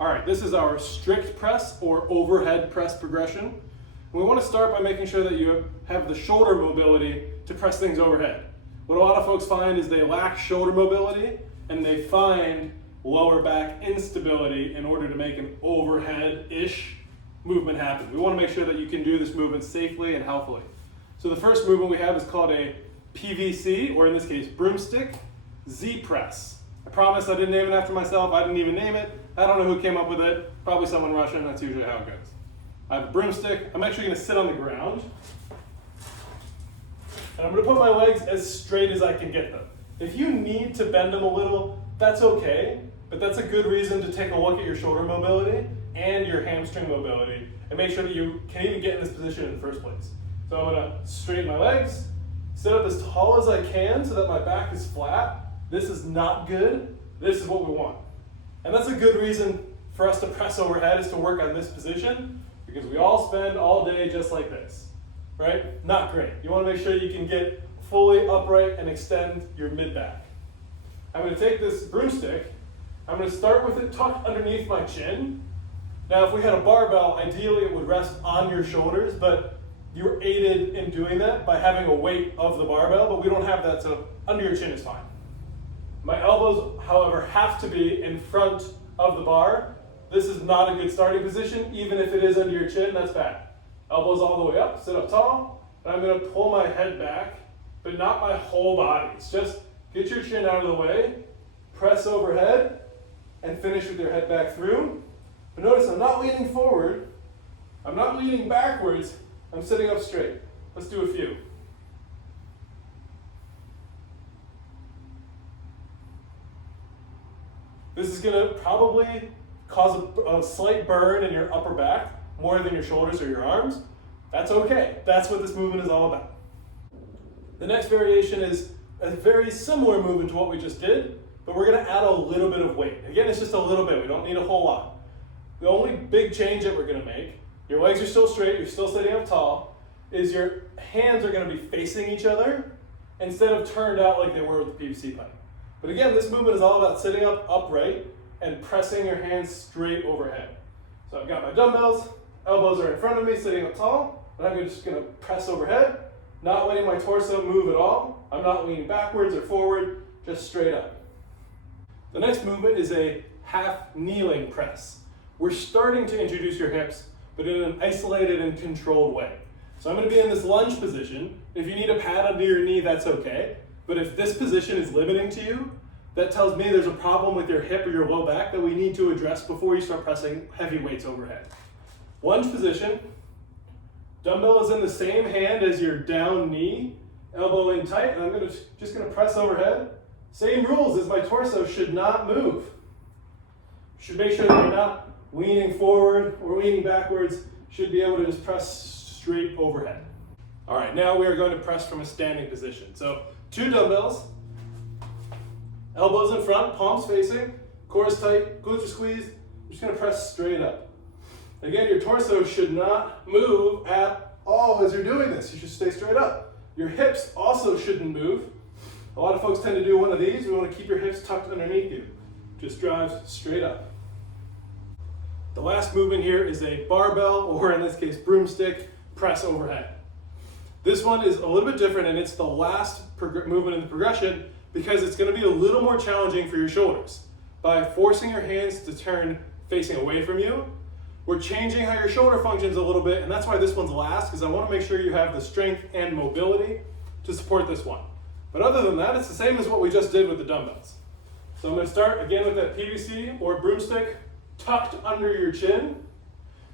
All right, this is our strict press or overhead press progression. We want to start by making sure that you have the shoulder mobility to press things overhead. What a lot of folks find is they lack shoulder mobility and they find lower back instability in order to make an overhead-ish movement happen. We want to make sure that you can do this movement safely and healthily. So the first movement we have is called a PVC, or in this case, broomstick Z-Press. I promise I didn't name it after myself. I didn't even name it. I don't know who came up with it. Probably someone Russian. That's usually how it goes. I have a broomstick. I'm actually going to sit on the ground. And I'm going to put my legs as straight as I can get them. If you need to bend them a little, that's okay. But that's a good reason to take a look at your shoulder mobility and your hamstring mobility and make sure that you can even get in this position in the first place. So I'm going to straighten my legs, sit up as tall as I can so that my back is flat. This is not good. This is what we want. And that's a good reason for us to press overhead, is to work on this position, because we all spend all day just like this, right? Not great. You want to make sure you can get fully upright and extend your mid-back. I'm going to take this broomstick. I'm going to start with it tucked underneath my chin. Now, if we had a barbell, ideally it would rest on your shoulders, but you're aided in doing that by having a weight of the barbell, but we don't have that, so under your chin is fine. My elbows, however, have to be in front of the bar. This is not a good starting position. Even if it is under your chin, that's bad. Elbows all the way up, sit up tall, and I'm going to pull my head back, but not my whole body. It's just get your chin out of the way, press overhead, and finish with your head back through. But notice I'm not leaning forward, I'm not leaning backwards, I'm sitting up straight. Let's do a few. This is going to probably cause a slight burn in your upper back, more than your shoulders or your arms. That's okay. That's what this movement is all about. The next variation is a very similar movement to what we just did, but we're going to add a little bit of weight. Again, it's just a little bit. We don't need a whole lot. The only big change that we're going to make, your legs are still straight, you're still sitting up tall, is your hands are going to be facing each other instead of turned out like they were with the PVC pipe. But again, this movement is all about sitting up upright and pressing your hands straight overhead. So I've got my dumbbells, elbows are in front of me, sitting up tall, and I'm just going to press overhead, not letting my torso move at all. I'm not leaning backwards or forward, just straight up. The next movement is a half kneeling press. We're starting to introduce your hips, but in an isolated and controlled way. So I'm going to be in this lunge position. If you need a pad under your knee, that's okay. But if this position is limiting to you, that tells me there's a problem with your hip or your low back that we need to address before you start pressing heavy weights overhead. Lunge position, dumbbell is in the same hand as your down knee, elbow in tight, and I'm just going to press overhead. Same rules as my torso should not move. Should make sure that you're not leaning forward or leaning backwards. Should be able to just press straight overhead. All right, now we are going to press from a standing position. So 2 dumbbells, elbows in front, palms facing, core is tight, glutes are squeezed. I'm just going to press straight up. Again, your torso should not move at all as you're doing this. You should stay straight up. Your hips also shouldn't move. A lot of folks tend to do one of these. We want to keep your hips tucked underneath you. Just drives straight up. The last movement here is a barbell, or in this case, broomstick press overhead. This one is a little bit different, and it's the last movement in the progression because it's going to be a little more challenging for your shoulders. By forcing your hands to turn facing away from you, we're changing how your shoulder functions a little bit, and that's why this one's last, because I want to make sure you have the strength and mobility to support this one. But other than that, it's the same as what we just did with the dumbbells. So I'm going to start again with that PVC or broomstick tucked under your chin.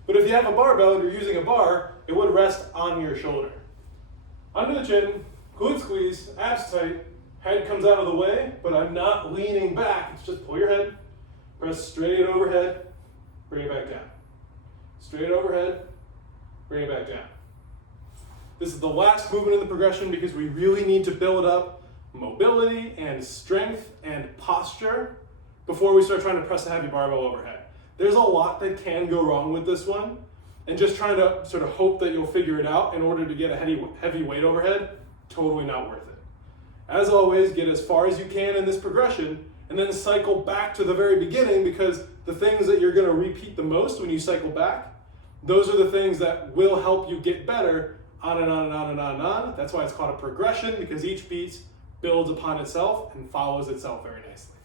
But if you have a barbell and you're using a bar, it would rest on your shoulder. Under the chin, glute squeeze, abs tight, head comes out of the way, but I'm not leaning back. It's just pull your head, press straight overhead, bring it back down. Straight overhead, bring it back down. This is the last movement in the progression because we really need to build up mobility and strength and posture before we start trying to press a heavy barbell overhead. There's a lot that can go wrong with this one, and just trying to sort of hope that you'll figure it out in order to get a heavy weight overhead, totally not worth it. As always, get as far as you can in this progression and then cycle back to the very beginning, because the things that you're going to repeat the most when you cycle back, those are the things that will help you get better on and on and on and on and on. That's why it's called a progression, because each beat builds upon itself and follows itself very nicely.